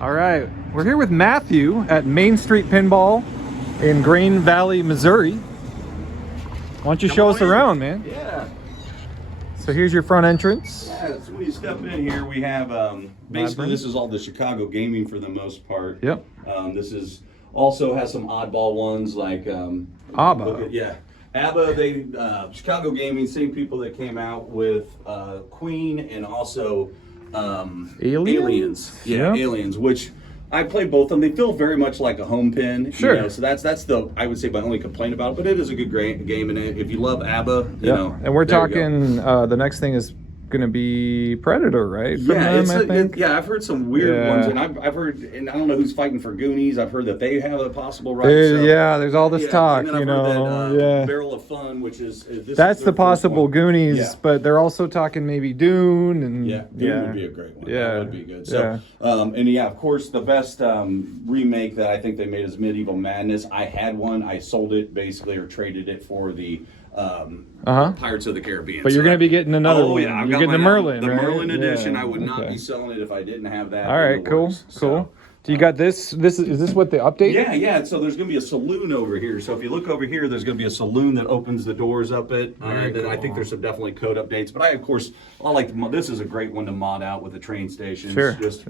All right, we're here with Matthew at Main Street Pinball in Green Valley, Missouri. Why don't you show us around, man? Yeah. So here's your front entrance. Yeah, so when you step in here, we have basically this is all the Chicago gaming for the most part. Yep. This is also has some oddball ones like ABBA. Yeah, ABBA. They Chicago gaming, same people that came out with Queen and also Aliens. Yeah, Yep. Aliens, which I play both of them. They feel very much like a home pin. Sure. You know, so that's the I would say my only complaint about it, but it is a good game, and if you love ABBA, you know. And we're there you go. talking. The next thing is going to be Predator, right? From Yeah, them, yeah. I've heard some weird ones, and I've heard, and I don't know who's fighting for Goonies. I've heard that they have a possible right. There's all this talk, and then you I've heard know. that, Barrel of Fun, which is That's the possible Goonies, Yeah. but they're also talking maybe Dune and Dune would be a great one. Yeah, That would be good. So, and of course, the best remake that I think they made is Medieval Madness. I had one. I sold it basically or traded it for the Pirates of the Caribbean. But you're going to be getting another one. Yeah, You're getting the Merlin, the right? Merlin edition. Yeah. I would not be selling it if I didn't have that. All right, cool. So you got this. Is this what the update? Yeah. So there's going to be a saloon over here. So if you look over here, there's going to be a saloon that opens the doors up it. Then I think there's some definitely code updates. But I like this is a great one to mod out with the train station. Sure. It's just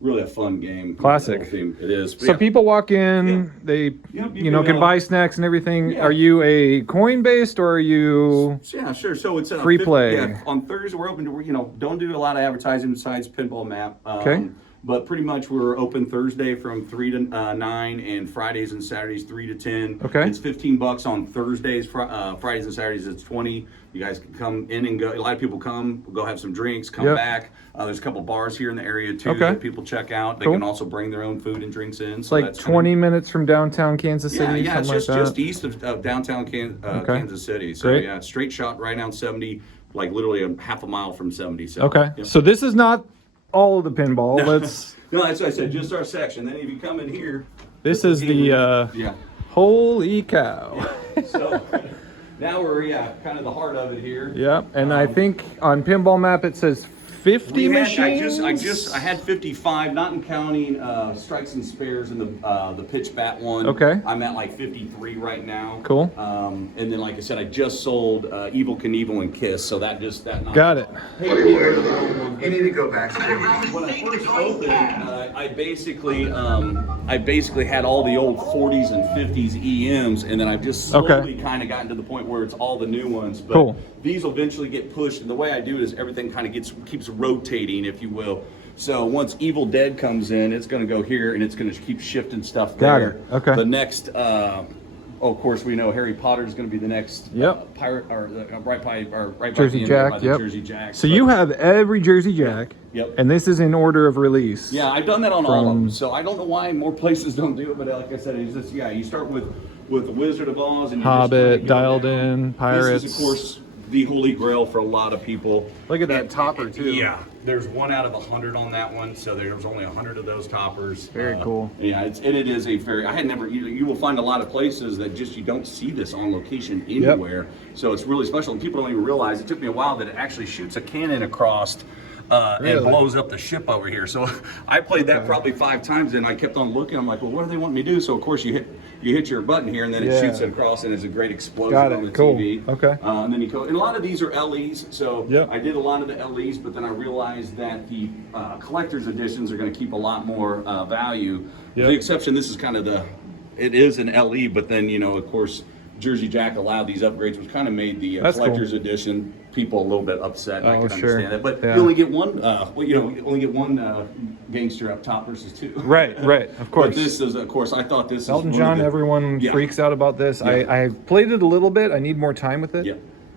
really a fun game. Classic. It is. But So people walk in, they can buy snacks and everything. Yeah. Are you a coin based or are you? Yeah, sure. So it's free play. Yeah, on Thursday we're open to don't do a lot of advertising besides Pinball Map. Okay. But pretty much we're open Thursday from 3 to 9 and Fridays and Saturdays 3 to 10. Okay. It's $15 on Thursdays. Fridays and Saturdays it's 20. You guys can come in and go. A lot of people come, go have some drinks, come back. There's a couple bars here in the area too that people check out. They can also bring their own food and drinks in. It's like 20 minutes from downtown Kansas City. Yeah, it's something just east of downtown Kansas City. So Great. yeah, straight shot right down 70, like literally a half a mile from 70. So, Okay. yeah. So this is not all of the pinball. Let's. No, that's what I said. Just our section. Then if you come in here, This is the. Holy cow. So now we're kind of the heart of it here. Yep. And I think on Pinball Map it says 50 machines. I had 55, not counting strikes and spares and the pitch bat one. Okay. I'm at like 53 right now. Cool. And then like I said, I just sold Evil Knievel and Kiss, so that Got it. You need to go backstage. When I first opened, I basically had all the old 40s and 50s EMs, and then I've just slowly kind of gotten to the point where it's all the new ones. But these will eventually get pushed, and the way I do it is everything kind of keeps rotating, if you will. So once Evil Dead comes in, it's going to go here, and it's going to keep shifting stuff there. Got it. Okay. The next. Of course, we know Harry Potter is going to be the next pirate, or right by Jersey Jack. The Jersey Jack. So you have every Jersey Jack. Yep. And this is in order of release. Yeah, I've done that on all of them. So I don't know why more places don't do it, but like I said, it's just you start with the Wizard of Oz and Hobbit, Dialed In, Pirates. This is of course the holy grail for a lot of people. Look at that topper too. Yeah, there's 1 out of 100 on that one, so there's only 100 of those toppers. Very cool. Yeah, it is a very. I had never. You will find a lot of places that just you don't see this on location anywhere. So it's really special, and people don't even realize. It took me a while that it actually shoots a cannon across. And blows up the ship over here. So I played that probably 5 times, and I kept on looking. I'm like, well, what do they want me to do? So of course you hit your button here, and then it shoots it across, and it's a great explosion on the TV. Okay. And then you go, and a lot of these are LEs. So I did a lot of the LEs, but then I realized that the collector's editions are going to keep a lot more value. The exception, this is kind of it is an LE, but then of course. Jersey Jack allowed these upgrades, which kind of made the collector's edition people a little bit upset. I can understand that, but you only get one. You only get one gangster up top versus 2. Right, of course. But this is, of course, I thought this. Elton John. Everyone freaks out about this. I played it a little bit. I need more time with it. Yeah.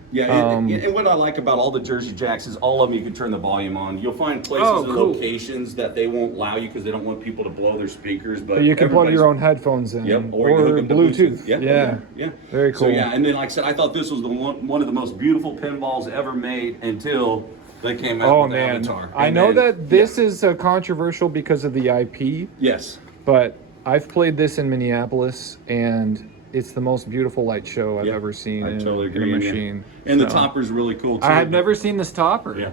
Yeah, and what I like about all the Jersey Jacks is all of them you can turn the volume on. You'll find places and locations that they won't allow you because they don't want people to blow their speakers. But you can plug your own headphones in. Yep, or you hook them to Bluetooth. Yeah. Very cool. So and then like I said, I thought this was one of the most beautiful pinballs ever made until they came out with the Avatar. I know that this is controversial because of the IP. Yes. But I've played this in Minneapolis, and it's the most beautiful light show I've ever seen in a machine. And the topper's really cool too. I have never seen this topper. Yeah.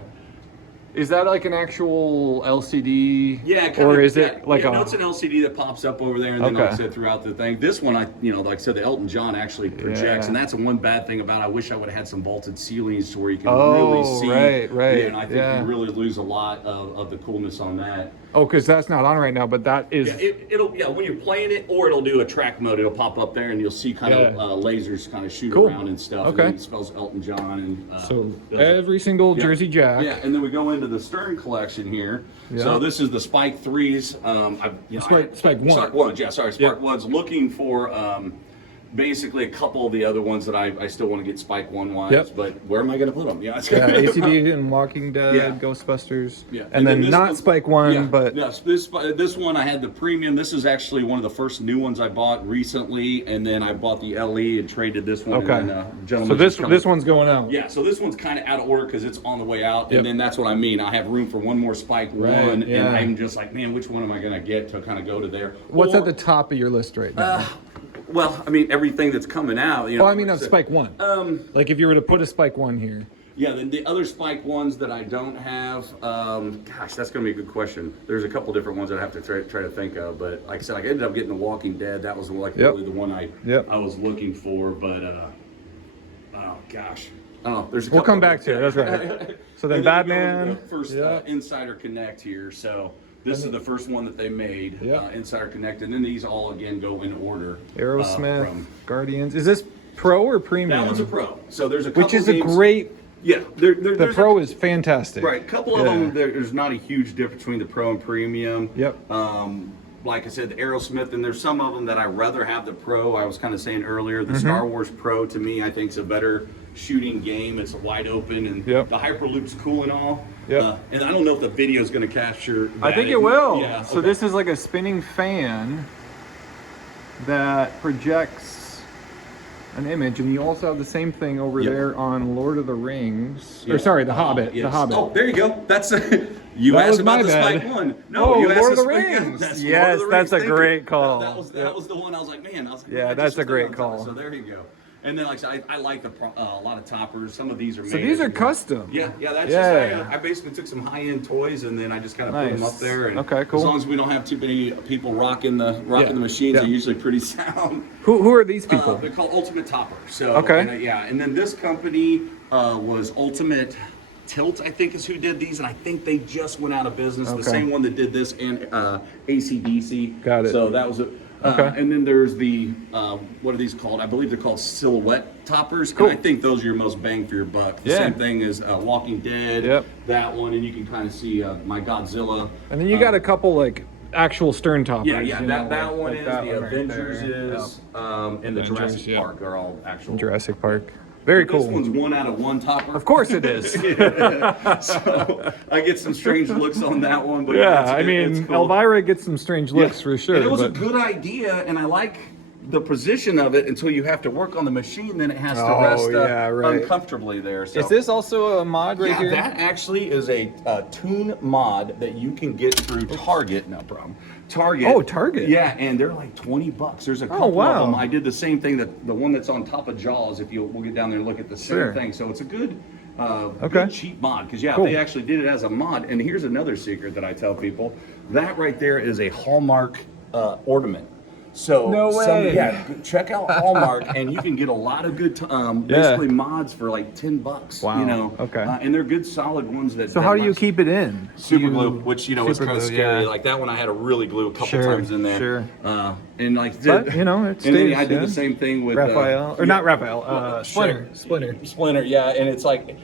Is that like an actual LCD? Yeah, or is it like no, it's an LCD that pops up over there, and then like I said, throughout the thing. This one, like I said, the Elton John actually projects, and that's the one bad thing about it. I wish I would have had some vaulted ceilings to where you can really see. Right. Yeah, and I think you really lose a lot of the coolness on that. Oh, because that's not on right now, but that is. Yeah, it'll when you're playing it, or it'll do a track mode. It'll pop up there, and you'll see kind of lasers kind of shoot around and stuff. Okay. And it spells Elton John and. So every single Jersey Jack. Yeah, and then we go into the Stern collection here. Yeah. So this is the Spike 3s. Spike 1. Spark 1s, yeah, sorry, Spark 1s. Looking for basically a couple of the other ones that I still want to get Spike 1 wise, but where am I going to put them? Yeah, ACD and Walking Dead, Ghostbusters. Yeah. And then not one, Spike 1, but... Yes, this one I had the premium. This is actually one of the first new ones I bought recently, and then I bought the LE and traded this one. Okay. And then, so this one's going out. Yeah, so this one's kind of out of order because it's on the way out, and then that's what I mean. I have room for one more Spike 1, and I'm just like, man, which one am I going to get to kind of go to there? What's at the top of your list right now? Well, I mean, everything that's coming out. You know, I mean, on Spike 1. Like if you were to put a Spike 1 here. Yeah, the other Spike 1s that I don't have, gosh, that's going to be a good question. There's a couple different ones that I have to try to think of, but like I said, I ended up getting The Walking Dead. That was like really the one I was looking for, but oh gosh. Oh, there's a couple. We'll come back to it. That's right. So then Batman. First Insider Connect here. So this is the first one that they made, Insider Connect, and then these all again go in order. Aerosmith, Guardians. Is this Pro or Premium? That one's a Pro. So there's a couple which is games, a great. Yeah, the Pro is fantastic. Right, a couple of them. There's not a huge difference between the Pro and Premium. Yep. Like I said, the Aerosmith, and there's some of them that I rather have the Pro. I was kind of saying earlier, the Star Wars Pro to me, I think is a better shooting game. It's wide open, and the Hyperloop's cool and all. Yeah. And I don't know if the video is going to capture that. I think it will. Yeah. So this is like a spinning fan that projects an image, and you also have the same thing over there on Lord of the Rings. Or sorry, The Hobbit. Yes. The Hobbit. Oh, there you go. That's you asked about the Spike 1. No, you asked Lord of the Spike Rings. That's yes, Lord of the that's Rings. a great call. That was the one I was like, man. I was like, yeah, that's a great call. So there you go. And then, like I said, I like a lot of toppers. Some of these are made. So these are custom. Yeah, that's just, I basically took some high-end toys and then I just kind of put them up there. And okay, cool. As long as we don't have too many people rocking the machines, they're usually pretty sound. Who are these people? They're called Ultimate Topper. So and then this company was Ultimate Tilt, I think is who did these, and I think they just went out of business. The same one that did this and AC/DC. Got it. So that was and then there's the what are these called? I believe they're called silhouette toppers. Cool. And I think those are your most bang for your buck. The same thing as Walking Dead. That one, and you can kind of see my Godzilla. And then you got a couple like actual Stern toppers. That one is the Avengers is and the Jurassic Park are all actual. Jurassic Park. Very cool. This one's 1 out of 1 topper. Of course it is. So I get some strange looks on that one. But I mean, it's cool. Elvira gets some strange looks for sure. And it was a good idea, and I like the position of it until you have to work on the machine, then it has to rest uncomfortably there. So. Is this also a mod right here? Yeah, that actually is a tune mod that you can get through Target. No problem. Target. Oh, Target. Yeah, and they're like $20. There's a couple of them. I did the same thing, that the one that's on top of Jaws, we'll get down there and look at the same thing. So it's a good good cheap mod, because they actually did it as a mod. And here's another secret that I tell people. That right there is a Hallmark ornament. So no way. Check out Hallmark, and you can get a lot of good basically mods for like $10. Wow. You know, and they're good solid ones that. So how do you keep it in? Super glue, which is kind of scary. Like that one, I had to really glue a couple times in there. Sure. And like, but it stays. And then I did the same thing with Raphael, or not Raphael. Splinter. Yeah, and it's like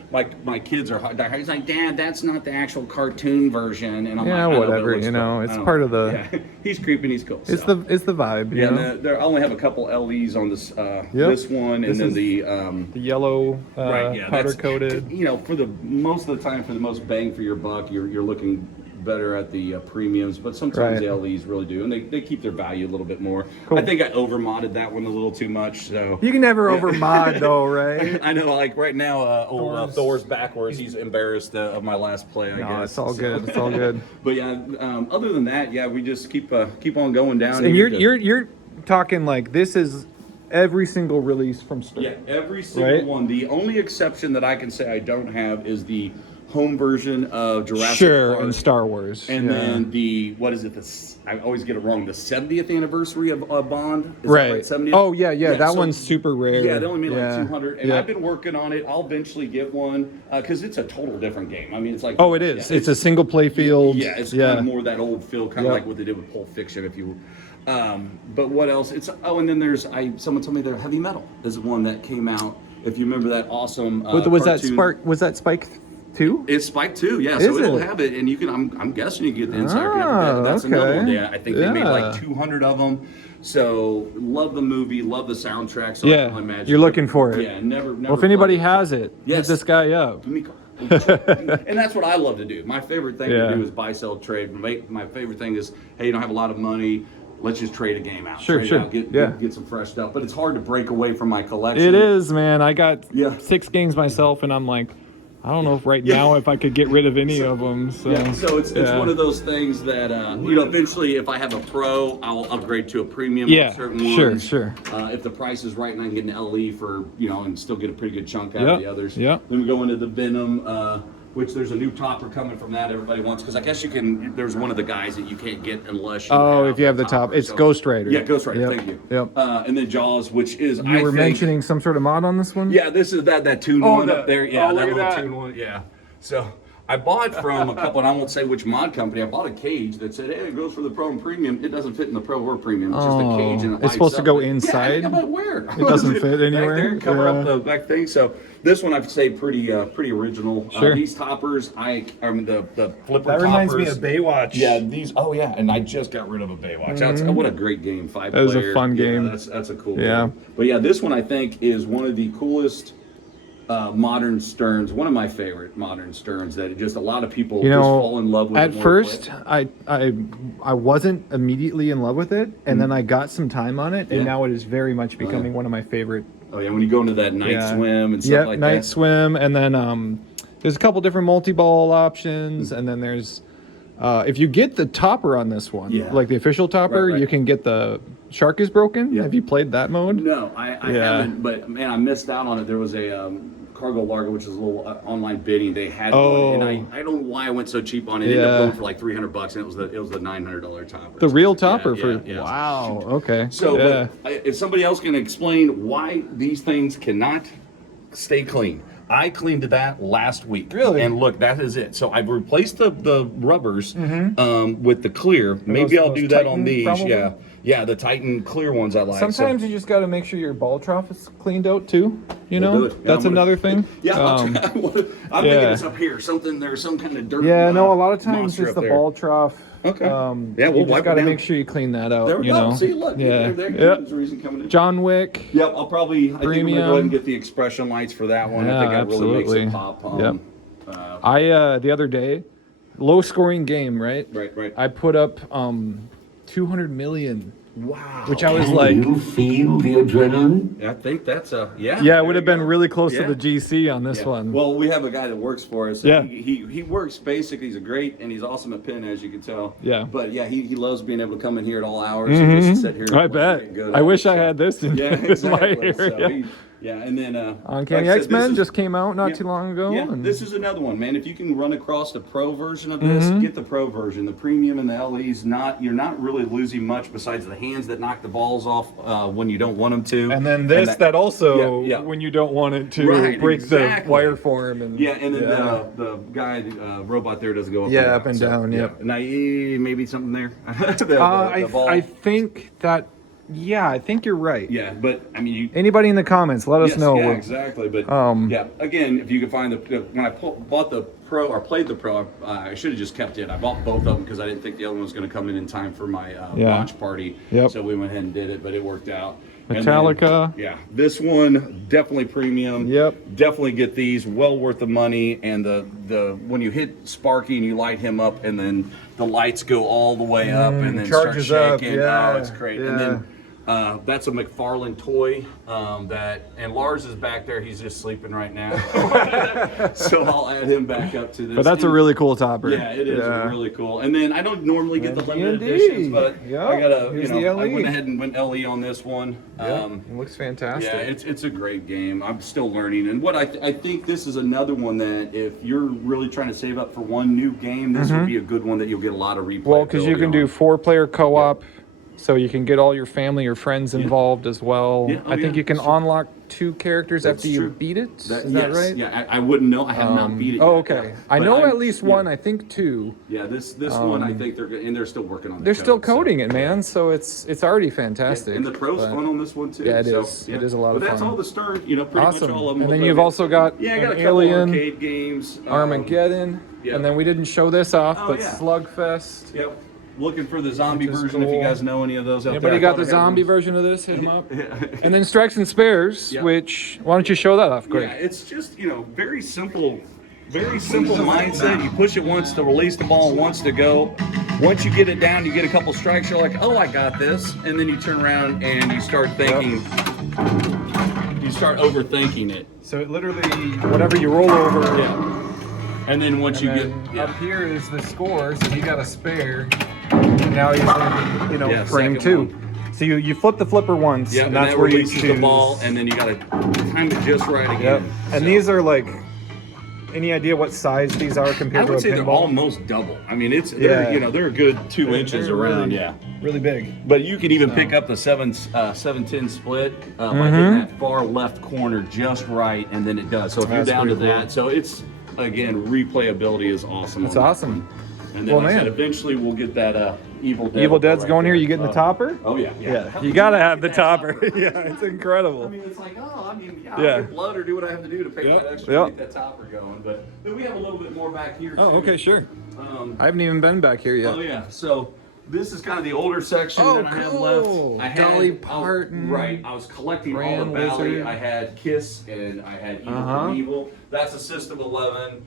my kids are. He's like, Dad, that's not the actual cartoon version, and I'm like, whatever. It's part of the. Yeah. He's creeping. He's cool. It's the vibe. Yeah, and I only have a couple LEs on this this one, and then the yellow powder coated. For the most of the time, for the most bang for your buck, you're looking better at the premiums, but sometimes the LEs really do, and they keep their value a little bit more. Cool. I think I over modded that one a little too much. So you can never over mod though, right? I know, like right now, Thor's backwards. He's embarrassed of my last play. I guess it's all good. It's all good. But other than that, we just keep on going down. And you're talking like this is every single release from Stern. Yeah, every single one. The only exception that I can say I don't have is the home version of Jurassic Sure, Park. and Star Wars. And yeah. then the, what is it? I always get it wrong. The 70th anniversary of Bond. Is Right. That right? 70th? Oh, yeah. That so- one's super rare. Yeah, they only made Yeah. like 200. And Yeah. I've been working on it. I'll eventually get one because it's a total different game. I mean, it's like. Oh, it is. Yeah, it's a single play field. Yeah, it's kind of more that old feel, kind of like what they did with Pulp Fiction, if you. But what else? And then there's someone told me there Heavy Metal is one that came out. If you remember that awesome. Was that cartoon. Spark? Was that Spike 2? It's Spike 2, yeah. Is So it'll it? have it, and you can. I'm guessing you can get the inside. That's another one. I think they made like 200 of them. So love the movie, love the soundtrack. So I can only imagine you're looking for it. Yeah, never. Well, if anybody played it. has it, hit this guy up. Give me a call. And that's what I love to do. My favorite thing to do is buy, sell, trade. My favorite thing is, hey, you don't have a lot of money. Let's just trade a game out. Sure, trade sure. It out, get some fresh stuff. But it's hard to break away from my collection. It is, man. I got Yeah. 6 games myself, and I'm like, I don't know if right now if I could get rid of any of them. So, so it's one of those things that eventually if I have a pro, I'll upgrade to a premium. Yeah, on certain sure, ones. sure. If the price is right and I can get an LE for and still get a pretty good chunk out of the others. Yeah. Then we go into the Venom, which there's a new topper coming from that everybody wants because I guess you can. There's one of the guys that you can't get unless you. if you have the top, it's Ghost Rider. Yeah, Ghost Rider. Yep. Thank you. Yep. And then Jaws, which is You were mentioning some sort of mod on this one? Yeah, this is that tuned one up there. Yeah, oh, that look little at that. tuned one. Yeah. So I bought from a couple, and I won't say which mod company. I bought a cage that said, "Hey, it goes for the pro and premium." It doesn't fit in the pro or premium. It's just a cage, and it's supposed to go Yeah, inside? but where? It doesn't fit anywhere? Back there, cover Yeah. up the back thing. So this one, I'd say pretty original. Sure. These toppers, I mean the flipper. That reminds me toppers, of Baywatch. Yeah, these. Oh yeah, and I just got rid of a Baywatch. That's what a great game. 5 That was a player. fun Yeah, game. that's a cool Yeah. game. But yeah, this one I think is one of the coolest. Modern Sterns, one of my favorite modern Sterns that just a lot of people just fall in love with. At it more first, quick. I wasn't immediately in love with it, and then I got some time on it, and Yeah. now it is very much becoming one of my favorite. Oh yeah, when you go into that night swim and stuff Yep, like night that. swim, and then there's a couple different multi-ball options, and then there's if you get the topper on this one, like the official topper, Right. you can get the Shark is Broken. Yeah. Have you played that mode? No, I Yeah. haven't, but man, I missed out on it. There was a Cargo Largo, which is a little online bidding. They had one, and I don't know why I went so cheap on it. It ended up going for like $300, and it was the $900 topper. The real topper Yeah. wow. Okay. So, yeah. but if somebody else can explain why these things cannot stay clean. I cleaned that last week. Really? And look, that is it. So I've replaced the rubbers with the clear. Maybe I'll do that on Titan, these. probably? Yeah, the Titan clear ones I like. Sometimes you just got to make sure your ball trough is cleaned out too. You We'll know, do it. Yeah, that's I'm gonna- another thing. Yeah, I'm thinking it's up here. There's some kind of dirt. Yeah, no, a lot of times monster it's up the there. ball trough. Okay. Yeah, you we'll just wipe it got to down. make sure you clean that out. There we you go. know. See, look. Yeah. There, Yep. there's a reason coming in. John Wick. Yep, I think I'm going to go ahead and get the expression lights for that one. Yeah, I think that really makes absolutely. it pop. Yep. I the other day, low scoring game, right? Right. I put up 200 million. Wow. Which I was like, You feel the adrenaline? I think that's yeah, there it would have you been go. really close Yeah. to the GC on this Yeah. one. Well, we have a guy that works for us. Yeah. He works basically. He's a great and he's awesome at pin, as you can tell. Yeah. But yeah, he loves being able to come in here at all hours and just sit here. And I play bet. and go I to wish it. I had this in, Yeah, in my exactly. So area. and then Uncanny like I said, X-Men this is- just came out not too long ago. Yeah, and this is another one, man. If you can run across the pro version of this, get the pro version. The premium and the LE's you're not really losing much besides the hands that knock the balls off when you don't want them to. And then this that also Yeah. when you don't want it to Right, break exactly. the wire form and and then the guy, the robot there doesn't go up. Yeah, up and down, yep. Now maybe something there. I ball. think that I think you're right. Yeah, but I mean, you. Anybody in the comments, let us Yes, know. Yeah, exactly. But yeah, again, if you can find when I bought the pro or played the pro, I should have just kept it. I bought both of them because I didn't think the other one was going to come in time for my launch party. Yep. So we went ahead and did it, but it worked out. And Metallica. then, this one definitely premium. Yep. Definitely get these. Well worth the money. And the when you hit Sparky and you light him up, and then the lights go all the way up, and then charges start up, shaking. yeah, Oh, it's great. And then. That's a McFarlane toy and Lars is back there. He's just sleeping right now. So I'll add him back up to this. But that's a really cool topper. Yeah, it is really cool. And then I don't normally get the limited D&D. editions, but Yep. I got Here's the I LE. went ahead and went LE on this one. It looks fantastic. Yeah, it's a great game. I'm still learning. And what I think this is another one that if you're really trying to save up for one new game, this would be a good one that you'll get a lot of replay. Well, because you can do on. 4-player co-op, so you can get all your family or friends involved as well. Yeah. Oh, I think yeah. you can unlock 2 characters That's after you true. beat it. Is that Yes. right? Yeah, I wouldn't know. I have not beat it Oh, yet. okay. Yeah. I But know at least one. Yeah, I think 2. yeah this one I think they're still working on. They're still code, so- coding it, man. So it's already fantastic. And the pros but- fun on this one too. Yeah, it so, is. It is a lot of But that's fun. all the Stern, pretty Awesome. much all of them. And then you've also got I got a an couple Alien, arcade games. Armageddon, yeah. and then we didn't show this off, Oh, but yeah. Slugfest. Yep. Looking for the zombie Which is version if you cool. guys know any of those out Anybody there. got the zombie version of this? Hit them up. Yeah. And then Strikes and Spares, Yeah. which, why don't you show that off quick? Yeah, it's just, very simple mindset. You push it once to release the ball and once to go. Once you get it down, you get a couple strikes, you're like, oh, I got this. And then you turn around and you start thinking, you start overthinking it. So it literally, whatever you roll over, Yeah. And then once you and get, then up here is the score, so he got a spare. And now he's in, Yeah, frame second 2. one. So you flip the flipper once, yeah, and that's that where you releases choose the ball, and then you got to time it just right again. Yep. And So- these are like, any idea what size these are I compared to a would say they're pinball? almost double. I mean, Yeah. they're a good 2 inches They're around, really, yeah. really big. But you could even pick up the 710 split by Mm-hmm. hitting that far left corner just right, and then it does. So if you're That's down to pretty cool. that, so it's again replayability is awesome. That's on that awesome. one. And then Well, like I said, man. eventually we'll get that Evil Dead. Evil Dead's right going here. there. You getting the topper? Oh yeah, Yeah. You gotta have the That topper. Yeah, it's incredible. I mean, it's like, I'll Yeah. get blood or do what I have to do to pay Yep. that extra Yep. to get that topper going. But then we have a little bit more back here. Oh, too. okay, sure. Um, I haven't even been back here yet. Oh yeah, so this is kind of the older section Oh, that I have cool. left. Dolly Parton. Right, I was collecting all Grand the Bally. Wizard. I had Kiss and I had Evil Uh-huh. Knievel. That's a System 11.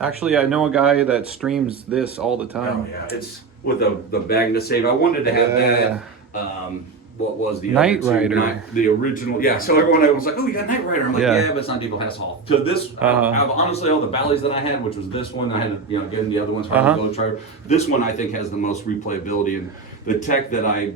Actually, I know a guy that streams this all the Oh time. yeah, it's with the Magna Save. I wanted to have Yeah. that. What was the Knight other two? Rider. The original, yeah. So everyone was like, "Oh, you got Knight Rider." I'm like, Yeah. "Yeah, but it's not Deagle Hasshall." So this, out of honestly all the Bally's that I had, which was this one, I had again the other ones. This one I think has the most replayability, and the tech that I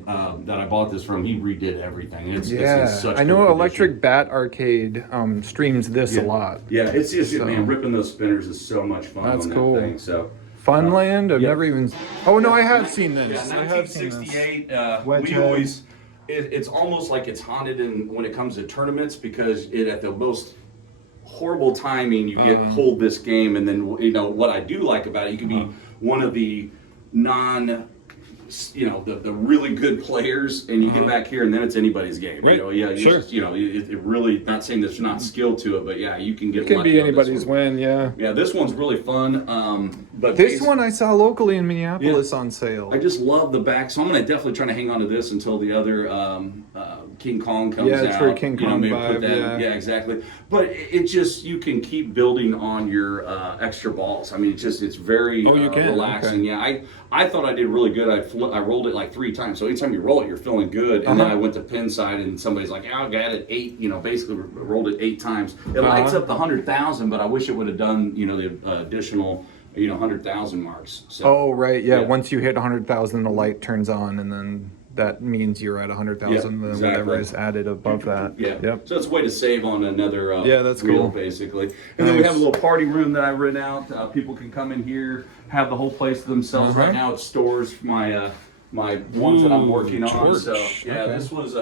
bought this from, he redid everything. It's in such I know good Electric condition. Bat Arcade streams this a lot. Yeah, it's just So- man, ripping those spinners is so much fun. That's on that cool. Thing, so. Funland? I've yeah. never even. Oh no, I have seen Yeah, this. I have seen this. 1968. Wedge We head. always. It's almost like it's haunted when it comes to tournaments because at the most horrible timing you get pulled this game, and then what I do like about it, you can be one of the the really good players, and you get back here, and then it's anybody's game. Right. Sure. It really, not saying there's not skill to it, but yeah, you can get. It can lucky be on this anybody's one. win, yeah. Yeah, this one's really fun. But This one I saw locally in Minneapolis on sale. I just love the back, so I'm gonna definitely try to hang on to this until the other King Kong comes out. Yeah, it's for a King Kong maybe vibe, yeah. Yeah, exactly. But it just, you can keep building on your extra balls. I mean, it's very Oh, you can? relaxing. Okay. Yeah, I thought I did really good. I rolled it like 3 times, so anytime you roll it, you're feeling good. And then I went to pin side, and somebody's like, "Oh, I got it 8." Basically rolled it 8 times. It lights up the 100,000, but I wish it would have done the additional 100,000 marks. So. Oh right, yeah. Yeah. Once you hit 100,000, the light turns on, and then that means you're at 100,000. Yeah, then exactly. whatever is added above that. Yeah. Yep. So it's a way to save on another Yeah, that's reel, cool. basically. And then we Nice. have a little party room that I rent out. People can come in here, have the whole place to themselves. Right now it stores my my ones that I'm working on. torch. So yeah, Okay. this was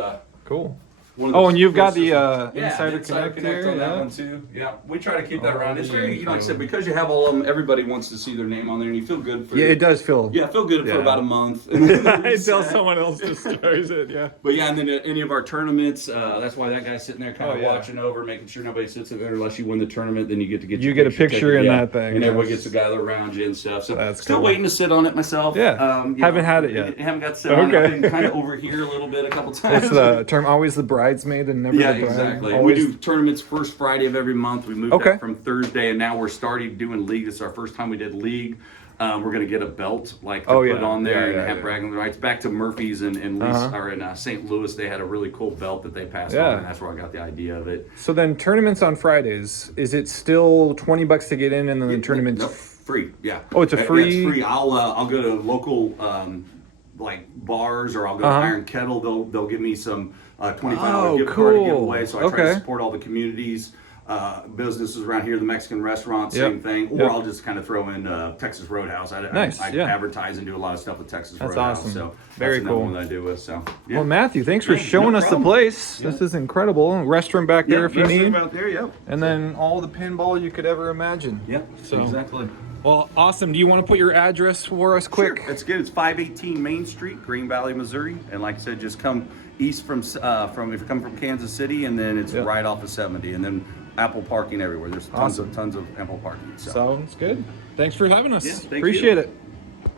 Cool. one of Oh, the and you've got first- the yeah, Insider Insider Connect here, on that yeah? one too. Yeah, we try to keep that around. It's very, yeah, like I said, because you have all of them. Everybody wants to see their name on there, and you feel good for. Yeah, it does feel. Yeah, feel good Yeah. for about a month. And then Until reset. someone else destroys it. Yeah. But yeah, and then at any of our tournaments, that's why that guy's sitting there kind Oh, of yeah. watching over, making sure nobody sits in there unless you win the tournament. Then you get to get You your get a picture taken, in yeah, that thing, and everyone yes. gets to gather around you and stuff. So That's still cool. waiting to sit on it myself. Yeah. Haven't had it yet. Haven't got to sit on it. Okay. I've been kind of over here a little bit a couple times. What's the term? Always the bridesmaid and never Yeah, the bride. exactly. Always. We do tournaments first Friday of every month. We moved Okay. that from Thursday, and now we're starting doing league. This is our first time we did league. We're gonna get a belt like to Oh, put yeah. on there Yeah, and have bragging rights. Back to Murphy's and Uh-huh. or in St. Louis, they had a really cool belt that they passed Yeah. on, and that's where I got the idea of it. So then tournaments on Fridays, is it still $20 to get in and then the tournaments? Nope, free. Yeah. Oh, it's a Yeah, free- it's free. I'll go to local like bars, or I'll go to Iron Kettle. They'll give me some $25 gift card to give cool. away. So I try to Okay. support all the communities. Businesses around here, the Mexican restaurants, Yep. same thing. Or Yep. I'll just kind of throw in Texas Roadhouse. I Nice, yeah. advertise and do a lot of stuff with Texas That's Roadhouse. awesome. So Very that's another cool. one that I do with. So yeah. Well, Matthew, thanks for Yeah, showing no us the problem. place. This is incredible. Restroom back there if you need. out there, yep. And then all the pinball you could ever imagine. Yep. So- Exactly. Well, awesome. Do you want to put your address for us quick? Sure. It's good. It's 518 Main Street, Green Valley, Missouri. And like I said, just come east from if you come from Kansas City, and then it's Yep. right off of 70, and then ample parking everywhere. There's Awesome. tons of ample parking. So Sounds good. Thanks for having us. Yeah, thank Appreciate you. it.